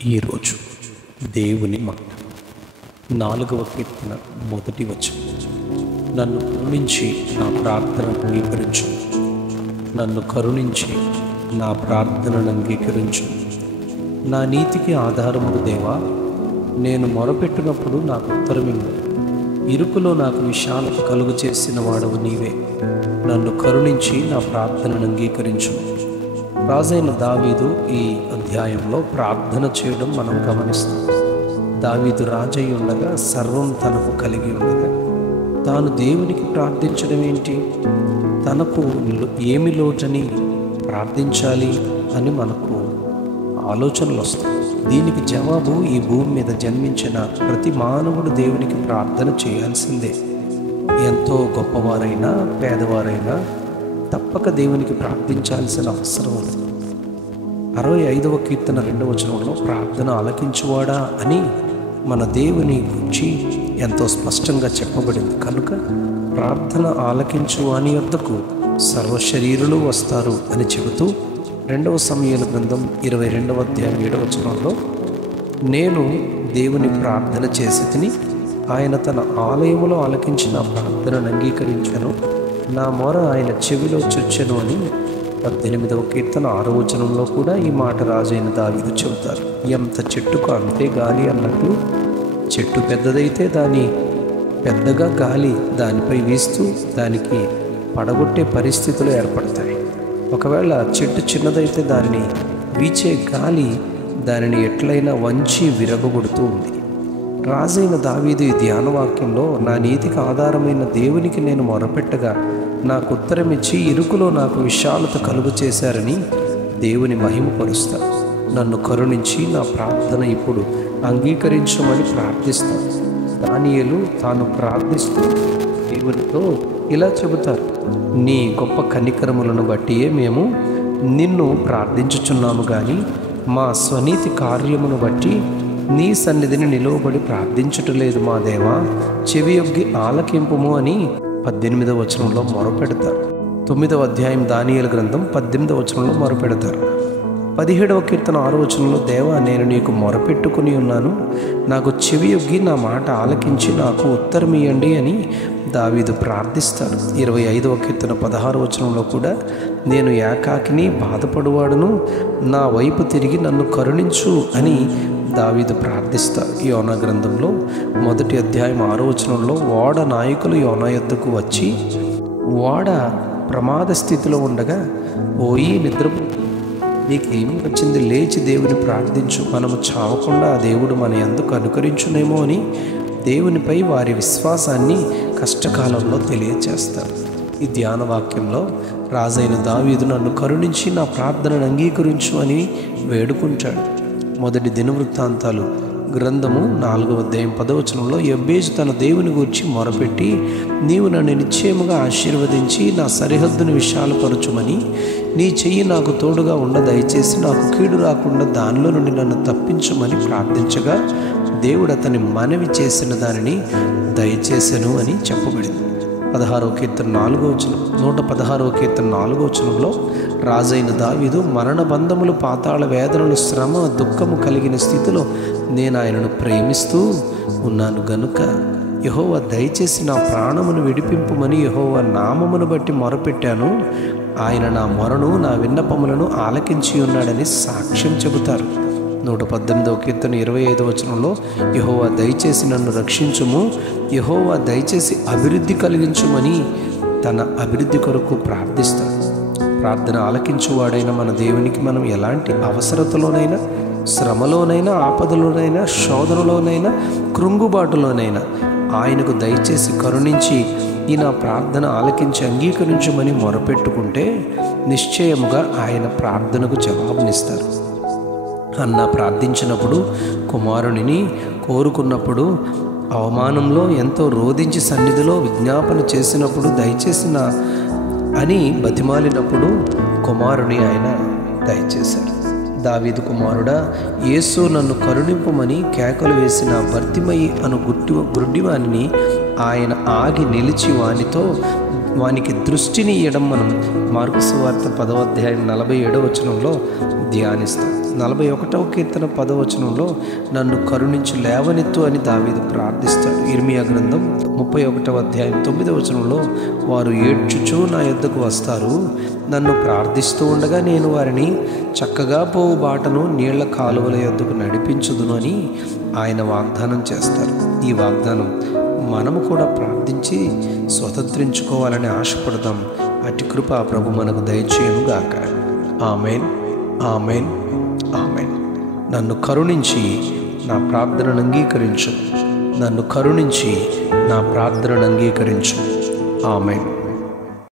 ఈరోజు దేవుని మాట 4వ కీర్తన 1వ వచనం. నన్ను కరుణించి నా ప్రార్థనను అంగీకరించు. నన్ను కరుణించి నా ప్రార్థనను అంగీకరించు. నా నీతికి ఆధారముడు దేవా, నేను మొరపెట్టినప్పుడు నాకు ఉత్తరమివ్వు. ఇరుకులో నాకు విశాలత కలుగు చేసిన వాడవు నీవే. నన్ను కరుణించి నా ప్రార్థనను అంగీకరించు. రాజైన దావీదు ఈ అధ్యాయంలో ప్రార్థన చేయడం మనం గమనిస్తాం. దావీదు రాజై ఉండగా, సర్వం తనకు కలిగి ఉండగా తాను దేవునికి ప్రార్థించడం ఏంటి? తనకు ఏమి లోటని ప్రార్థించాలి అని మనకు ఆలోచనలు వస్తాయి. దీనికి జవాబు ఈ భూమి మీద జన్మించిన ప్రతి మానవుడు దేవునికి ప్రార్థన చేయాల్సిందే. ఎంతో గొప్పవారైనా పేదవారైనా తప్పక దేవునికి ప్రార్థించాల్సిన అవసరం ఉంది. 65వ కీర్తన 2వ వచనంలో ప్రార్థన ఆలకించువాడా అని మన దేవుని గురించి ఎంతో స్పష్టంగా చెప్పబడింది. కనుక ప్రార్థన ఆలకించు అని వద్దకు సర్వశరీరులు వస్తారు అని చెబుతూ 2వ సమూయేలు గ్రంథం 22వ అధ్యాయం 7వ వచనంలో, నేను దేవుని ప్రార్థన చేసి తిని ఆయన తన ఆలయములో ఆలకించిన ప్రార్థనను అంగీకరించెను, నా మొర ఆయన చెవిలో చొచ్చెను అని 18వ కీర్తన 6వ వచనంలో కూడా ఈ మాట రాజైన దావీదు చెబుతారు. ఎంత చెట్టుకు అంతే గాలి అన్నట్లు, చెట్టు పెద్దదైతే పెద్దగా గాలి దానిపై వీస్తూ దానికి పడగొట్టే పరిస్థితులు ఏర్పడతాయి. ఒకవేళ చెట్టు చిన్నదైతే దాన్ని వీచే గాలి దానిని ఎట్లయినా వంచి విరగొడుతూ ఉంది. రాజైన దావీదు ఈ ధ్యానవాక్యంలో, నా నీతికి ఆధారమైన దేవునికి నేను మొరపెట్టగా నాకు ఉత్తరమిచ్చి ఇరుకులో నాకు విశాలత కలుగు చేశారని దేవుని మహిమపరుస్తాను. నన్ను కరుణించి నా ప్రార్థన ఇప్పుడు అంగీకరించమని ప్రార్థిస్తాను. దానియేలు తాను ప్రార్థిస్తూ దేవునితో ఇలా చెబుతారు, నీ గొప్ప కనికరములను బట్టియే మేము నిన్ను ప్రార్థించుచున్నాము, కానీ మా స్వనీతి కార్యమును బట్టి నీ సన్నిధిని నిలువబడి ప్రార్థించుటలేదు మా దేవా, చెవియొగ్గి ఆలకింపుము అని 18వ వచనంలో మొరపెడతారు. 9వ అధ్యాయం దానియేలు గ్రంథం 18వ వచనంలో మొరపెడతారు. 17వ కీర్తన 6వ వచనంలో, దేవా నేను నీకు మొరపెట్టుకుని ఉన్నాను, నాకు చెవియొగ్గి నా మాట ఆలకించి నాకు ఉత్తరమియండి అని దావీదు ప్రార్థిస్తాడు. 25వ కీర్తన 16వ వచనంలో కూడా, నేను ఏకాకిని బాధపడువాడును, నా వైపు తిరిగి నన్ను కరుణించు అని దావీదు ప్రార్థిస్తారు. యోనా గ్రంథంలో 1వ అధ్యాయం 6వ వచనంలో, ఓడ నాయకులు యోనా యొద్దకు వచ్చి, ఓడ ప్రమాద స్థితిలో ఉండగా, ఓయి నిద్రపో, నీకేమి వచ్చింది, లేచి దేవుని ప్రార్థించు, మనము చావకుండా ఆ దేవుడు మన యందు అనుకరించునేమో అని దేవునిపై వారి విశ్వాసాన్ని కష్టకాలంలో తెలియచేస్తారు. ఈ ధ్యానవాక్యంలో రాజైన దావీదు నన్ను కరుణించి నా ప్రార్థనను అంగీకరించు అని వేడుకుంటాడు. మొదటి దినవృత్తాంతాలు గ్రంథము 4వ అధ్యాయం 10వ వచనంలో, యెబేజు తన దేవుని గూర్చి మొరపెట్టి, నీవు నన్ను నిశ్చయముగా ఆశీర్వదించి నా సరిహద్దును విశాలపరచుమని, నీ చెయ్యి నాకు తోడుగా ఉండ దయచేసి నాకు కీడు రాకుండా దానిలో నుండి నన్ను తప్పించమని ప్రార్థించగా, దేవుడు అతని మనవి చేసిన దానిని దయచేసెను అని చెప్పబడింది. 16వ కీర్తన 4వ వచనం, 116వ కీర్తన 4వ వచనంలో, రాజైన దావీదు మరణ బంధములు, పాతాళ వేదనలు, శ్రమ, దుఃఖము కలిగిన స్థితిలో నేను ఆయనను ప్రేమిస్తూ ఉన్నాను గనుక యెహోవా దయచేసి నా ప్రాణమును విడిపింపుమని యెహోవా నామమును బట్టి మొరపెట్టాను, ఆయన నా మొరను నా విన్నపములను ఆలకించి ఉన్నాడని సాక్ష్యం చెబుతారు. 118వ కీర్తన 25వ వచనంలో, యెహోవా దయచేసి నన్ను రక్షించుము, యెహోవా దయచేసి అభివృద్ధి కలిగించుమని తన అభివృద్ధి కొరకు ప్రార్థిస్తాడు. ప్రార్థన ఆలకించువాడైన మన దేవునికి మనం ఎలాంటి అవసరతలోనైనా, శ్రమలోనైనా, ఆపదలోనైనా, శోధనలోనైనా, కృంగుబాటులోనైనా ఆయనకు దయచేసి కరుణించి ఈ నా ప్రార్థన ఆలకించి అంగీకరించమని మొరపెట్టుకుంటే నిశ్చయముగా ఆయన ప్రార్థనకు జవాబునిస్తారు. అన్న ప్రార్థించినప్పుడు, కుమారునిని కోరుకున్నప్పుడు, అవమానంలో ఎంతో రోధించి సన్నిధిలో విజ్ఞాపన చేసినప్పుడు, దయచేసి అని బతిమాలినప్పుడు కుమారుని ఆయన దయచేశాడు. దావీదు కుమారుడా, యేసు నన్ను కరుణింపుమని కేకలు వేసిన బర్తిమయి అను గుడ్డివానిని ఆయన ఆగి నిలిచి వానికి దృష్టిని ఇయ్యడం మనం మార్కు సువార్త 10వ అధ్యాయం 47వ వచనంలో ధ్యానిస్తాం. 41వ కీర్తన 10వ వచనంలో నన్ను కరుణించి లేవనెత్తు అని దావీదు ప్రార్థిస్తాడు. ఇర్మియా గ్రంథం 31వ అధ్యాయం 9వ వచనంలో వారు ఏడ్చుచూ నా యొద్దకు వస్తారు, నన్ను ప్రార్థిస్తూ ఉండగా నేను వారిని చక్కగా పోవు బాటను నీళ్ల కాలువల యొద్దకు నడిపించుదును అని ఆయన వాగ్దానం చేస్తారు. ఈ వాగ్దానం మనము కూడా ప్రార్థించి స్వతంత్రించుకోవాలని ఆశపడదాం. అట్టి కృప ప్రభు మనకు దయచేయునుగాక. Amen, amen, amen. నన్ను కరుణించి నా ప్రార్థనను అంగీకరించు. నన్ను కరుణించి నా ప్రార్థనను అంగీకరించు. ఆమెన్.